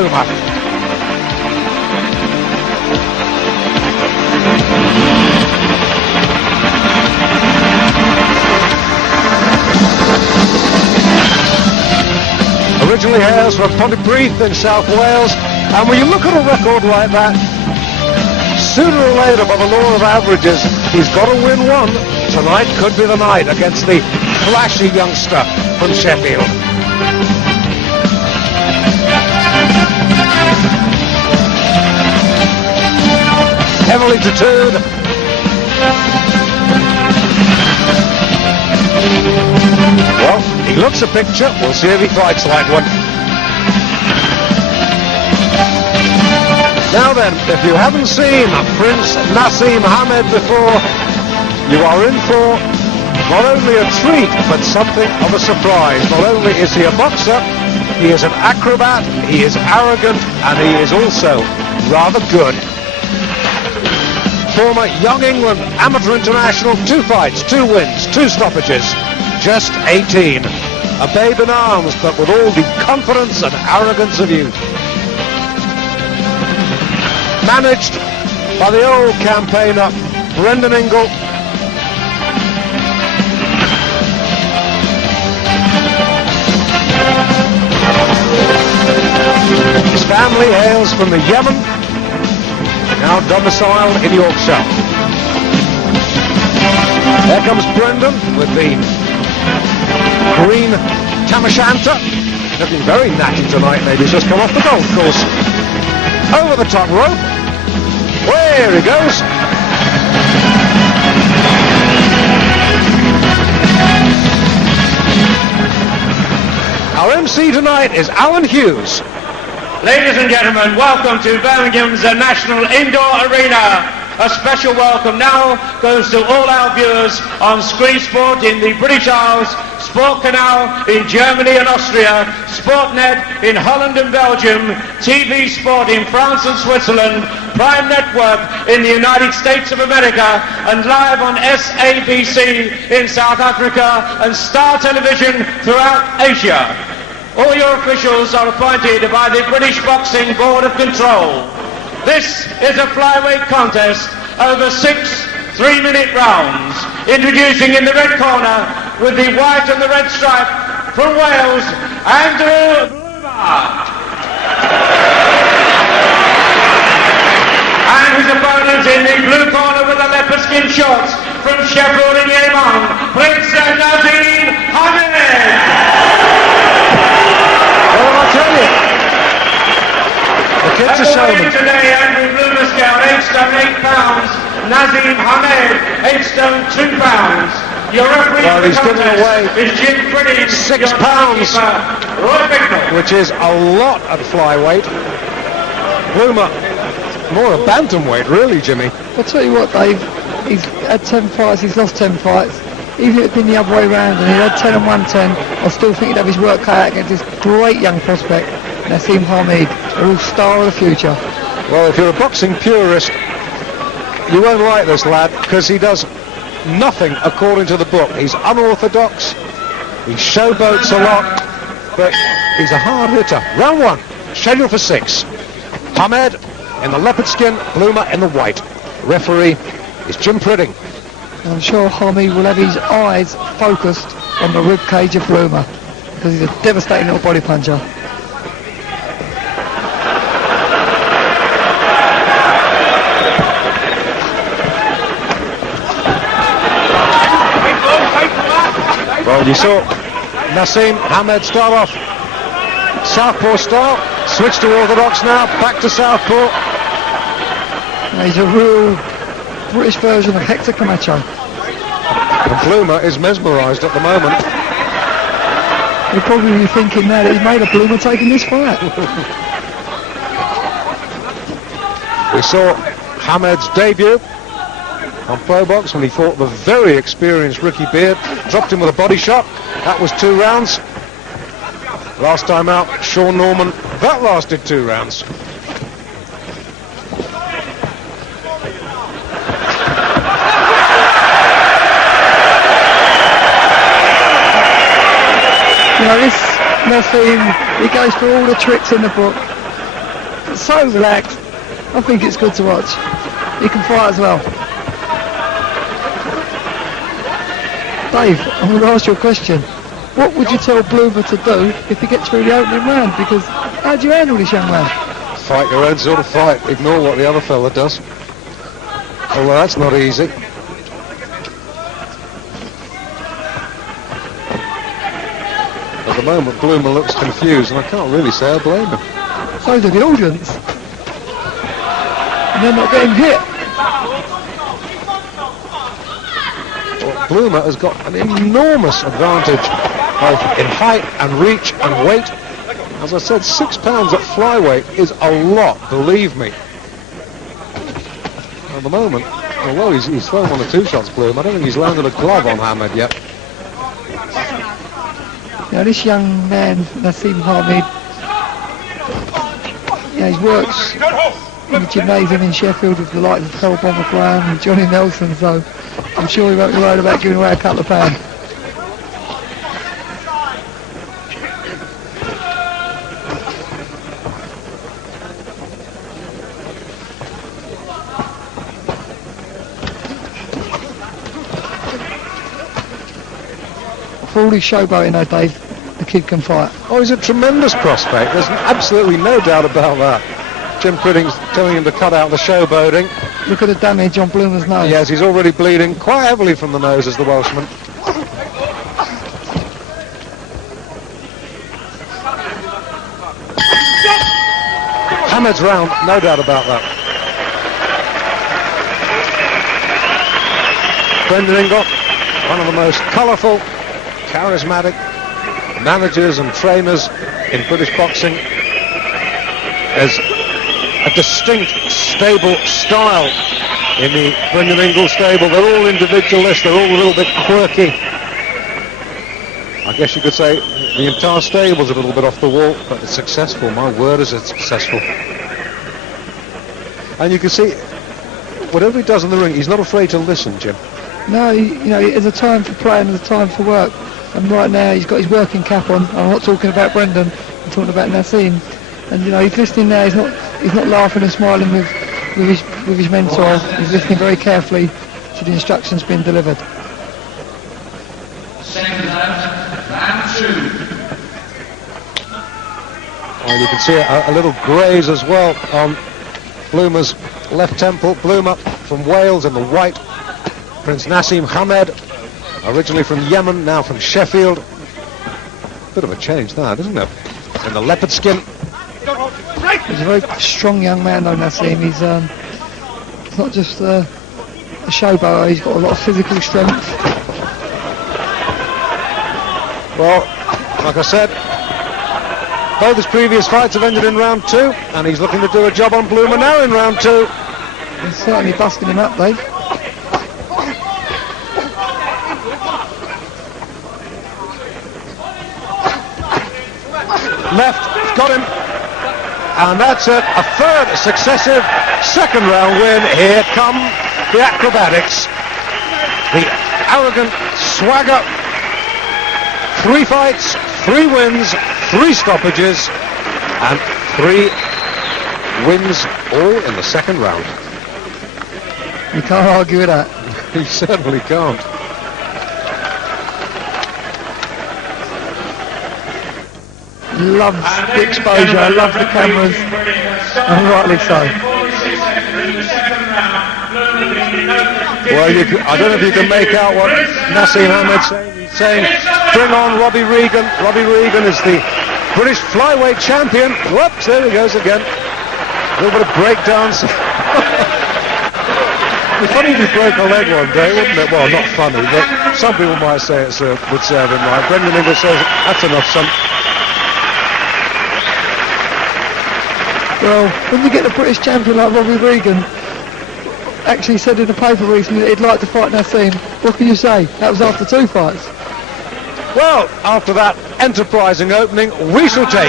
Bloomer. Originally hails from Pontypridd in South Wales, and when you look at a record like that, sooner or later, by the law of averages, he's got to win one. Tonight could be the night against the flashy youngster from Sheffield. Heavily tattooed. Well, he looks a picture. We'll see if he fights like one. Now then, if you haven't seen Prince Naseem before, you are in for not only a treat, but something of a surprise. Not only is he a boxer, he is an acrobat, he is arrogant, and he is also rather good. Former Young England Amateur International, 2 fights, 2 wins, 2 stoppages, just 18. A babe in arms, but with all the confidence and arrogance of youth. Managed by the old campaigner, Brendan Ingle. His family hails from the Yemen, now domiciled in Yorkshire. There comes Brendan with the green tam-o'-shanter, looking very natty tonight. Maybe he's just come off the golf course. Over the top rope. There he goes. Our MC tonight is Alan Hughes. Ladies and gentlemen, welcome to Birmingham's National Indoor Arena. A special welcome now goes to all our viewers on Screen Sport in the British Isles, Sport Canal in Germany and Austria, Sportnet in Holland and Belgium, TV Sport in France and Switzerland, Prime Network in the United States of America, and live on SABC in South Africa and Star Television throughout Asia. All your officials are appointed by the British Boxing Board of Control. This is a flyweight contest over 6 3-minute rounds. Introducing in the red corner with the white and the red stripe from Wales, Andrew Bloomer. And his opponent in the blue corner with the leopard skin shorts from Sheffield in Yemen, Prince Naseem. Well, I'll tell you, the kid's a showman. Today, Andrew Bloomer scale 8 stone 8 pounds, Naseem Hamed 8 stone 2 pounds. Your referee well, he's giving away is Jim Pretty, 6 pounds, which is a lot at flyweight. Bloomer, more a bantamweight, really, Jimmy. I'll tell you what, Dave, he's had 10 fights, he's lost 10 fights. Even if it had been the other way around and he had 10 and 110, I still think he'd have his work cut out against this great young prospect, Naseem Hamed, a real star of the future. Well, if you're a boxing purist, you won't like this lad, because he does nothing according to the book. He's unorthodox, he showboats a lot, but he's a hard hitter. Round 1, scheduled for 6. Hamed in the leopard skin, Bloomer in the white. Referee is Jim Pridding. I'm sure Hamed will have his eyes focused on the rib cage of Bloomer, because he's a devastating little body puncher. Well, you saw Naseem Hamed start off southpaw style, switch to orthodox now, back to southpaw. He's a real British version of Hector Camacho. And Bloomer is mesmerised at the moment. He'll probably be thinking now that he's made a Bloomer taking this fight. We saw Hamed's debut on Pro Box when he fought the very experienced Ricky Beard, dropped him with a body shot. That was 2 rounds. Last time out, Sean Norman, that lasted 2 rounds. You know, this Naseem, he goes for all the tricks in the book. so relaxed. I think it's good to watch. He can fight as well. Dave, I'm going to ask you a question. What would you tell Bloomer to do if he gets through the opening round? Because how do you handle this young man? Fight your own sort of fight. Ignore what the other fella does. Although that's not easy. At the moment, Bloomer looks confused, and I can't really say I blame him. So do the audience. And they're not getting hit. Well, Bloomer has got an enormous advantage both in height and reach and weight. As I said, 6 pounds at flyweight is a lot, believe me. At the moment, although he's thrown 1 or 2 shots, Bloomer, I don't think he's landed a glove on Hamed yet. Now this young man, Naseem Hamid, he works in the gymnasium in Sheffield with the likes of Hellbomber Brown and Johnny Nelson, so I'm sure he won't be worried about giving away a couple of pounds. For all his showboating though, Dave, the kid can fight. Oh, he's a tremendous prospect. There's absolutely no doubt about that. Jim Pridding's telling him to cut out the showboating. Look at the damage on Bloomer's nose. Yes, he's already bleeding quite heavily from the nose as the Welshman. Hamed's round, no doubt about that. Brendan Ingle, one of the most colourful, charismatic managers and trainers in British boxing. There's a distinct stable style in the Brendan Ingle stable. They're all individualists, they're all a little bit quirky. I guess you could say the entire stable's a little bit off the wall, but it's successful. My word, is it successful. And you can see, whatever he does in the ring, he's not afraid to listen, Jim. No, there's a time for play and there's a time for work. And right now he's got his working cap on. I'm not talking about Brendan, I'm talking about Naseem. And he's listening now. He's not laughing and smiling with his mentor. He's listening very carefully to the instructions being delivered. Second round 2. And you can see a little graze as well on Bloomer's left temple. Bloomer from Wales in the white. Prince Naseem Hamed, originally from Yemen, now from Sheffield. Bit of a change that, isn't it? In the leopard skin. He's a very strong young man though, Naseem. He's not just a showboater, he's got a lot of physical strength. Well, like I said, both his previous fights have ended in round 2, and he's looking to do a job on Bloomer now in round 2. He's certainly busting him up, Dave. Left, got him, and that's it. A third successive second round win. Here come the acrobatics, the arrogant swagger. 3 fights, 3 wins, 3 stoppages, and 3 wins all in the second round. You can't argue with that. He certainly can't. Loves the exposure, loves the cameras, and rightly so. Well, I don't know if you can make out what Naseem Hamed's saying. He's saying, bring on Robbie Regan. Robbie Regan is the British flyweight champion. Whoops, there he goes again. A little bit of breakdance. It'd be funny if he broke a leg one day, wouldn't it? Well, not funny, but some people might say it would serve him right. Brendan Ingle says, that's enough, son. Well, when you get a British champion like Robbie Regan, actually said in the paper recently that he'd like to fight Naseem, what can you say? That was after 2 fights. Well, after that enterprising opening, we shall take